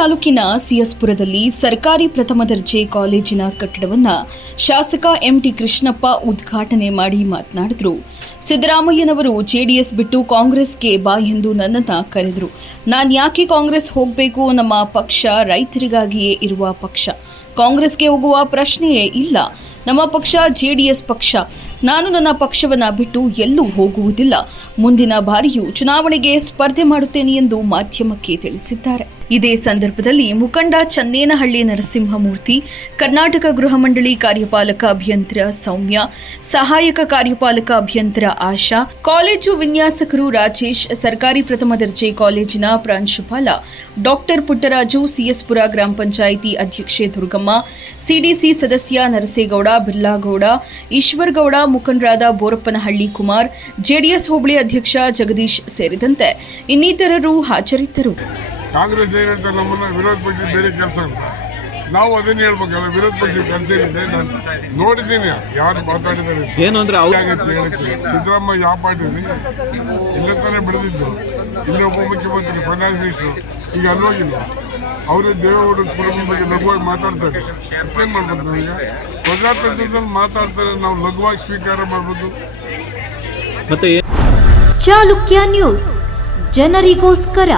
ತಾಲೂಕಿನ ಸಿಎಸ್ಪುರದಲ್ಲಿ ಸರ್ಕಾರಿ ಪ್ರಥಮ ದರ್ಜೆ ಕಾಲೇಜಿನ ಕಟ್ಟಡವನ್ನು ಶಾಸಕ ಎಂಟಿ ಕೃಷ್ಣಪ್ಪ ಉದ್ಘಾಟನೆ ಮಾಡಿ ಮಾತನಾಡಿದರು. ಸಿದ್ದರಾಮಯ್ಯನವರು ಜೆಡಿಎಸ್ ಬಿಟ್ಟು ಕಾಂಗ್ರೆಸ್ಗೆ ಬಾ ಎಂದು ನನ್ನನ್ನು ಕರೆದರು. ನಾನು ಯಾಕೆ ಕಾಂಗ್ರೆಸ್ ಹೋಗಬೇಕು? ನಮ್ಮ ಪಕ್ಷ ರೈತರಿಗಾಗಿಯೇ ಇರುವ ಪಕ್ಷ. ಕಾಂಗ್ರೆಸ್ಗೆ ಹೋಗುವ ಪ್ರಶ್ನೆಯೇ ಇಲ್ಲ. ನಮ್ಮ ಪಕ್ಷ ಜೆಡಿಎಸ್ ಪಕ್ಷ. ನಾನು ನನ್ನ ಪಕ್ಷವನ್ನು ಬಿಟ್ಟು ಎಲ್ಲೂ ಹೋಗುವುದಿಲ್ಲ. ಮುಂದಿನ ಬಾರಿಯೂ ಚುನಾವಣೆಗೆ ಸ್ಪರ್ಧೆ ಮಾಡುತ್ತೇನೆ ಎಂದು ಮಾಧ್ಯಮಕ್ಕೆ ತಿಳಿಸಿದ್ದಾರೆ. ಇದೇ ಸಂದರ್ಭದಲ್ಲಿ ಮುಖಂಡ ಚನ್ನೇನಹಳ್ಳಿ ನರಸಿಂಹಮೂರ್ತಿ, ಕರ್ನಾಟಕ ಗೃಹ ಮಂಡಳಿ ಕಾರ್ಯಪಾಲಕ ಅಭಿಯಂತರ ಸೌಮ್ಯ, ಸಹಾಯಕ ಕಾರ್ಯಪಾಲಕ ಅಭಿಯಂತರ ಆಶಾ, ಕಾಲೇಜು ವಿನ್ಯಾಸಕರು ರಾಜೇಶ್, ಸರ್ಕಾರಿ ಪ್ರಥಮ ದರ್ಜೆ ಕಾಲೇಜಿನ ಪ್ರಾಂಶುಪಾಲ ಡಾಕ್ಟರ್ ಪುಟ್ಟರಾಜು, ಸಿಎಸ್ಪುರ ಗ್ರಾಮ ಪಂಚಾಯಿತಿ ಅಧ್ಯಕ್ಷೆ ದುರ್ಗಮ್ಮ, ಸಿಡಿಸಿ ಸದಸ್ಯ ನರಸೇಗೌಡ, ಬಿರ್ಲಾಗೌಡ, ಈಶ್ವರಗೌಡ, ಮುಖಂಡರಾದ ಬೋರಪ್ಪನಹಳ್ಳಿ ಕುಮಾರ್, ಜೆಡಿಎಸ್ ಹೋಬಳಿ ಅಧ್ಯಕ್ಷ ಜಗದೀಶ್ ಸೇರಿದಂತೆ ಇನ್ನಿತರರು ಹಾಜರಿದ್ದರು. ಕಾಂಗ್ರೆಸ್ ಏನು ಹೇಳ್ತಾರೆ, ನಮ್ಮನ್ನ ವಿರೋಧ ಪಕ್ಷ ಬೇರೆ ಕೆಲಸ ಅಂತ ನಾವು ಅದನ್ನ ಹೇಳ್ಬೇಕಲ್ಲ. ವಿರೋಧ ಪಕ್ಷ ಕೆಲಸ ಏನಿದೆ ನಾನು ನೋಡಿದ್ದೀನಿ, ಯಾರು ಮಾತಾಡಿದ್ದಾರೆ ಏನು ಅಂದ್ರೆ ಹೇಳಕ್ಕೆ. ಸಿದ್ದರಾಮಯ್ಯ ಯಾವ ಪಾರ್ಟಿಲಿ ಇಲ್ಲ ತಾನೇ ಬೆಳೆದಿದ್ದು, ಇನ್ನೊಬ್ಬ ಮುಖ್ಯಮಂತ್ರಿ ಫೈನಾನ್ಸ್ ಮಿನಿಸ್ಟರ್ ಈಗ ಅಲ್ಲೋಗಿಲ್ಲ. ಅವರೇ ದೇವೇಗೌಡ ಕುಟುಂಬದ ಬಗ್ಗೆ ಲಘುವಾಗಿ ಮಾತಾಡ್ತಾರೆ. ಮತ್ತೇನು ಮಾಡ್ಬೋದು? ನಮಗೆ ಪ್ರಜಾತಂತ್ರದಲ್ಲಿ ಮಾತಾಡ್ತಾರೆ, ನಾವು ಲಘುವಾಗಿ ಸ್ವೀಕಾರ ಮಾಡ್ಬೋದು. ಮತ್ತೆ ಚಾಲುಕ್ಯ ನ್ಯೂಸ್ ಜನರಿಗೋಸ್ಕರ.